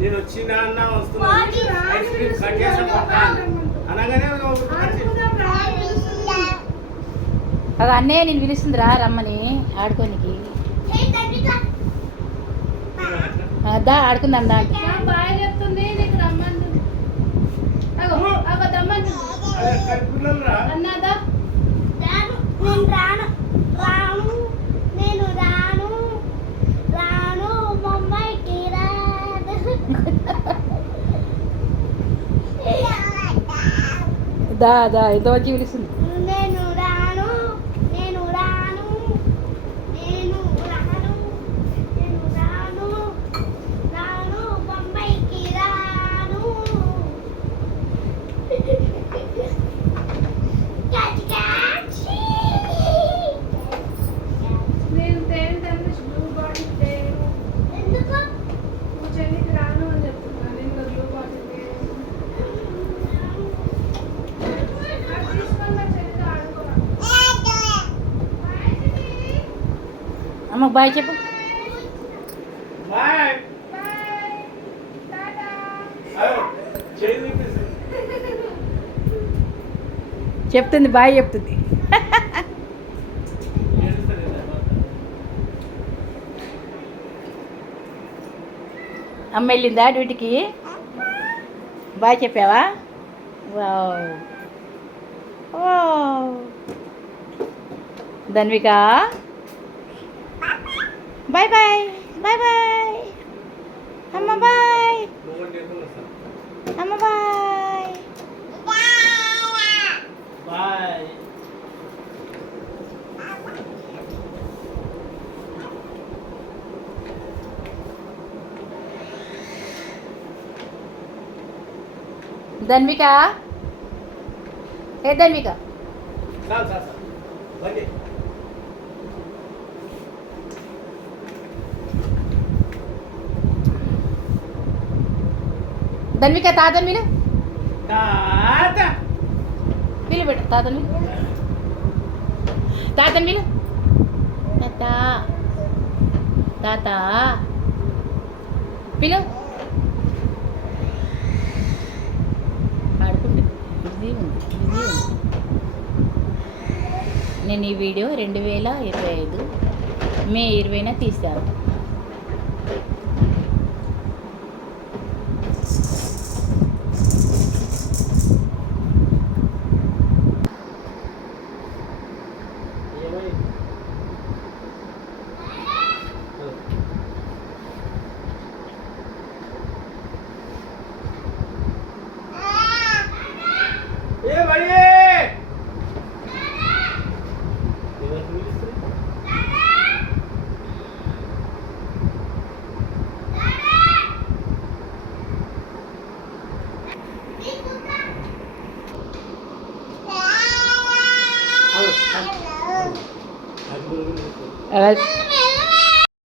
నేను వచ్చిన అన్న వస్తున్నా ఐస్ క్రీమ్ కట్ పక్కా అనగానే చేసి- అవి అన్నయ్య నేను పిలుస్తుందిరా రమ్మని ఆడుకోనికి. ఆ, దా ఆడుకుందాం దా. దా దా ఎంతవరకు పిలుస్తుంది అమ్మ బాయ్ చెప్పు చెప్తుంది బాయ్ చెప్తుంది. అమ్మ వెళ్ళిందా డ్యూటీకి బాయ్ చెప్పావా. Wow. Dhanvika bye bye bye bye అమ్మ బాయ్ నువ్వు కూడా చేసుకుని వస్తా. అమ్మ బాయ్ బాయ్ ధన్విక ఏ ధన్విక చాలు చాలు చాలు బండి ధన్విక తాతని విలు తాత. పెట్టు తాతని విలు తాతని విలు తాత. తాత. పిలు. ఆడుకుంటు. బిజీ ఉంది బిజీ ఉంది. నేను ఈ వీడియో రెండు వేల ఇరవై ఐదు మే ఇరవైన తీశాను. Hello. Hello.